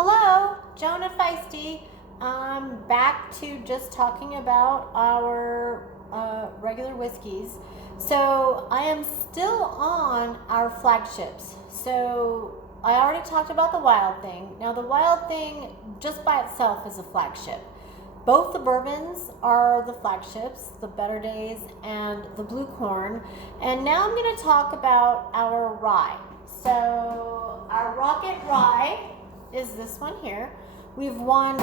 Hello, Jonah Feisty. I'm back to just talking about our regular whiskeys. So I am still on our flagships. So I already talked about the Wild Thing. Now the Wild Thing just by itself is a flagship. Both the bourbons are the flagships, the Better Days and the Blue Corn. And now I'm going to talk about our rye. So our Rockit Rye is this one here. We've won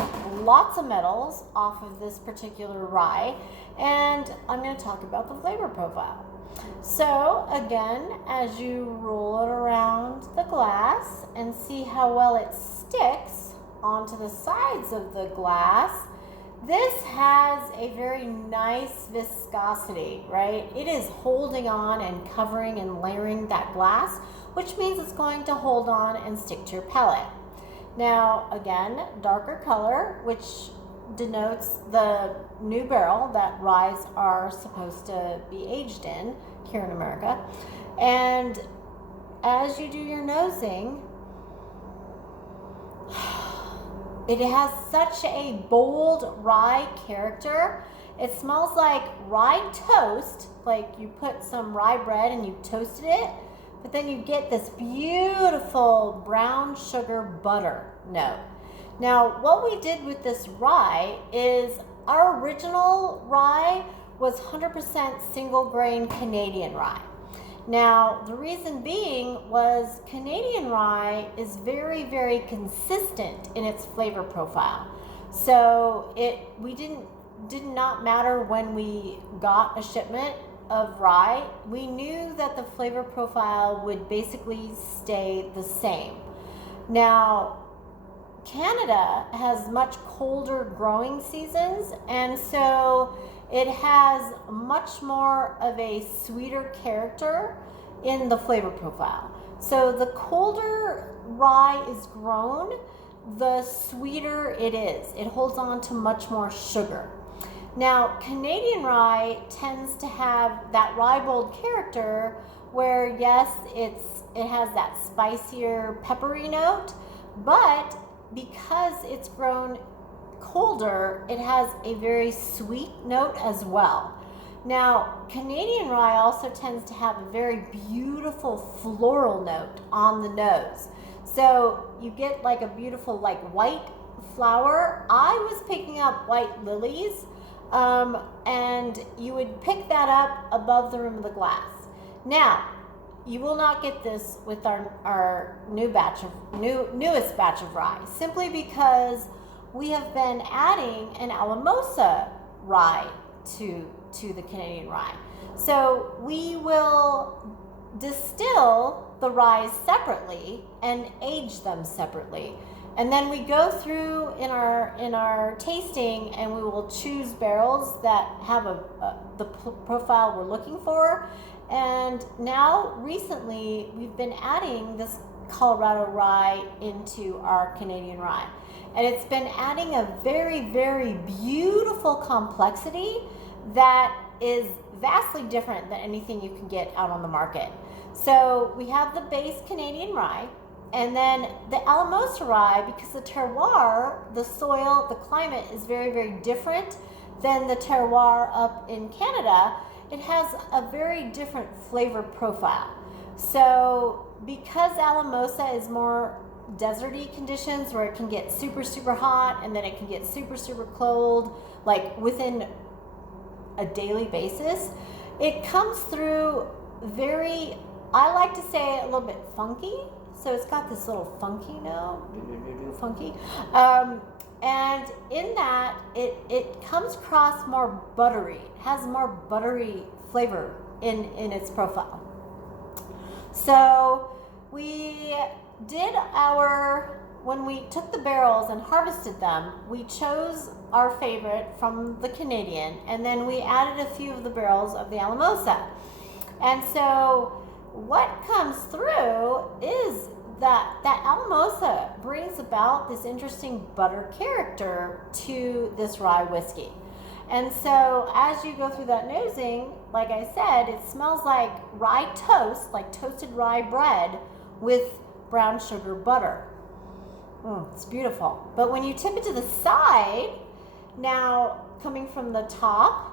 lots of medals off of this particular rye, and I'm going to talk about the flavor profile. So again, as you roll it around the glass and see how well it sticks onto the sides of the glass, this has a very nice viscosity, right? It is holding on and covering and layering that glass, which means it's going to hold on and stick to your palate. Now, again, darker color, which denotes the new barrel that ryes are supposed to be aged in here in America. And as you do your nosing, it has such a bold rye character. It smells like rye toast, like you put some rye bread and you toasted it, but then you get this beautiful brown sugar butter note. Now, what we did with this rye is our original rye was 100% single grain Canadian rye. Now, the reason being was Canadian rye is very, very consistent in its flavor profile. So we did not matter when we got a shipment of rye, we knew that the flavor profile would basically stay the same. Now, Canada has much colder growing seasons, and so it has much more of a sweeter character in the flavor profile. So the colder rye is grown, the sweeter it is. It holds on to much more sugar. Now, Canadian rye tends to have that rye-bold character where, yes, it has that spicier, peppery note, but because it's grown colder, it has a very sweet note as well. Now, Canadian rye also tends to have a very beautiful floral note on the nose. So you get like a beautiful like white flower. I was picking up white lilies. And you would pick that up above the rim of the glass. Now, you will not get this with our newest batch of rye, simply because we have been adding an Alamosa rye to the Canadian rye. So we will distill the ryes separately and age them separately. And then we go through in our tasting, and we will choose barrels that have the profile we're looking for. And now recently we've been adding this Colorado rye into our Canadian rye, and it's been adding a very, very beautiful complexity that is vastly different than anything you can get out on the market. So we have the base Canadian rye. And then the Alamosa rye, because the terroir, the soil, the climate is very, very different than the terroir up in Canada, it has a very different flavor profile. So because Alamosa is more deserty conditions where it can get super, super hot and then it can get super, super cold, like within a daily basis, it comes through very, I like to say, a little bit funky. So it's got this little funky note, funky. And in that, it comes across more buttery. It has more buttery flavor in its profile. So we did when we took the barrels and harvested them, we chose our favorite from the Canadian, and then we added a few of the barrels of the Alamosa. And so what comes through is that Alamosa brings about this interesting butter character to this rye whiskey. And so as you go through that nosing, like I said, it smells like rye toast, like toasted rye bread with brown sugar butter. It's beautiful. But when you tip it to the side, now coming from the top,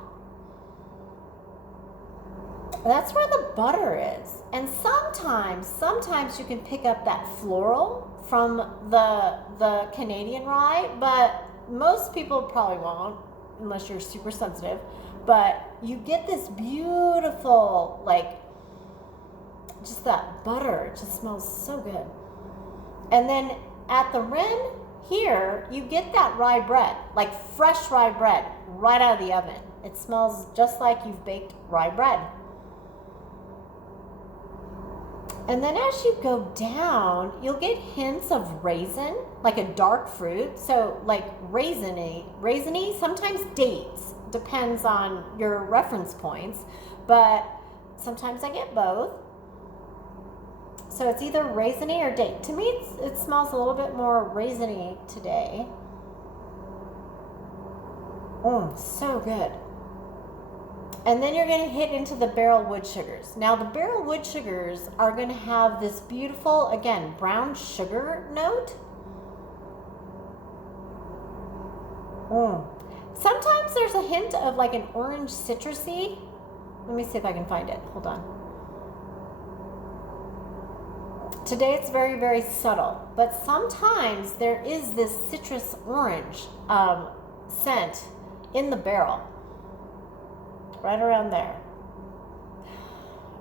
that's where the butter is. And sometimes you can pick up that floral from the Canadian rye, but most people probably won't unless you're super sensitive. But you get this beautiful, like, just that butter. It just smells so good. And then at the rim here, you get that rye bread, like fresh rye bread, right out of the oven. It smells just like you've baked rye bread. And then as you go down, you'll get hints of raisin, like a dark fruit. So like raisiny, sometimes dates, depends on your reference points, but sometimes I get both. So it's either raisiny or date. To me, it smells a little bit more raisiny today. So good. And then you're going to hit into the barrel wood sugars. Now the barrel wood sugars are going to have this beautiful, again, brown sugar note. Sometimes there's a hint of like an orange citrusy. Let me see if I can find it. Hold on. Today it's very, very subtle, but sometimes there is this citrus orange scent in the barrel. Right around there.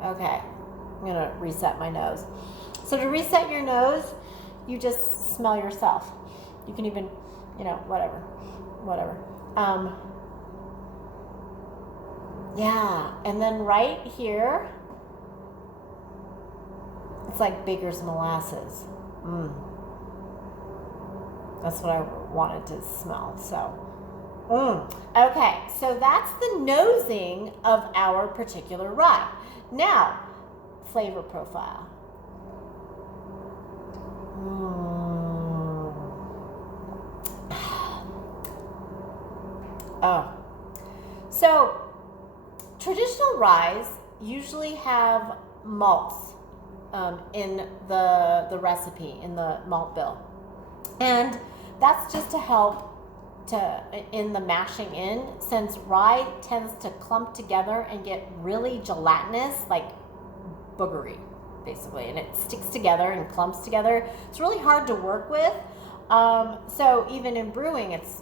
Okay, I'm gonna reset my nose. So to reset your nose, you just smell yourself. You can even, whatever. Yeah, and then right here, it's like baker's molasses. That's what I wanted to smell, so. Okay, so that's the nosing of our particular rye. Now, flavor profile. So traditional ryes usually have malts in the recipe, in the malt bill, and that's just to help in the mashing in, since rye tends to clump together and get really gelatinous, like boogery basically, and it sticks together and clumps together. It's really hard to work with. So even in brewing, it's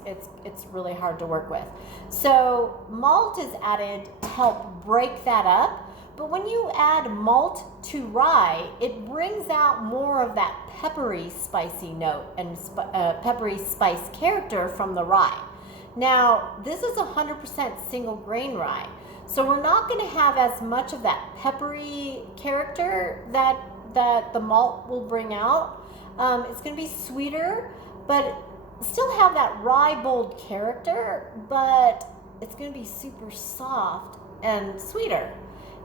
really hard to work with. So malt is added to help break that up. But when you add malt to rye, it brings out more of that peppery, spicy note and peppery spice character from the rye. Now, this is 100% single grain rye, so we're not going to have as much of that peppery character that the malt will bring out. It's going to be sweeter, but still have that rye bold character, but it's going to be super soft and sweeter.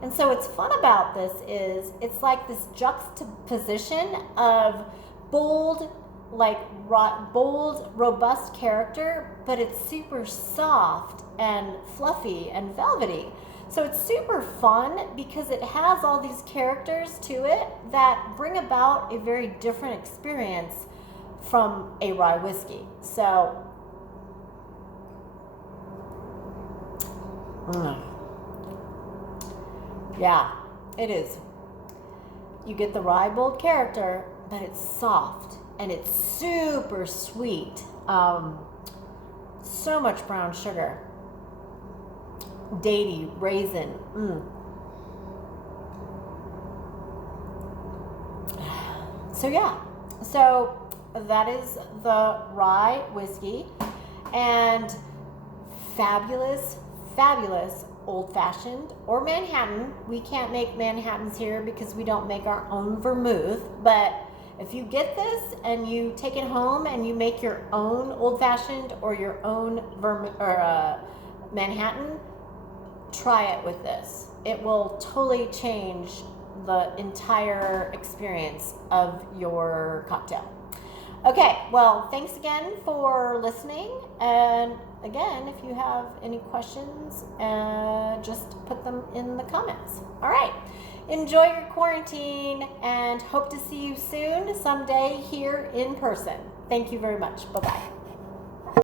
And so what's fun about this is it's like this juxtaposition of bold, robust character, but it's super soft and fluffy and velvety. So it's super fun because it has all these characters to it that bring about a very different experience from a rye whiskey. So, yeah, it is. You get the rye bold character, but it's soft and it's super sweet. So much brown sugar. Datey, raisin. So yeah, so that is the rye whiskey, and fabulous old-fashioned or Manhattan. We can't make Manhattans here because we don't make our own vermouth, but if you get this and you take it home and you make your own old-fashioned or your own Manhattan, try it with this. It will totally change the entire experience of your cocktail. Okay, well, thanks again for listening. And again, if you have any questions, just put them in the comments. All right. enjoy your quarantine and hope to see you soon, someday here in person. Thank you very much. Bye-bye.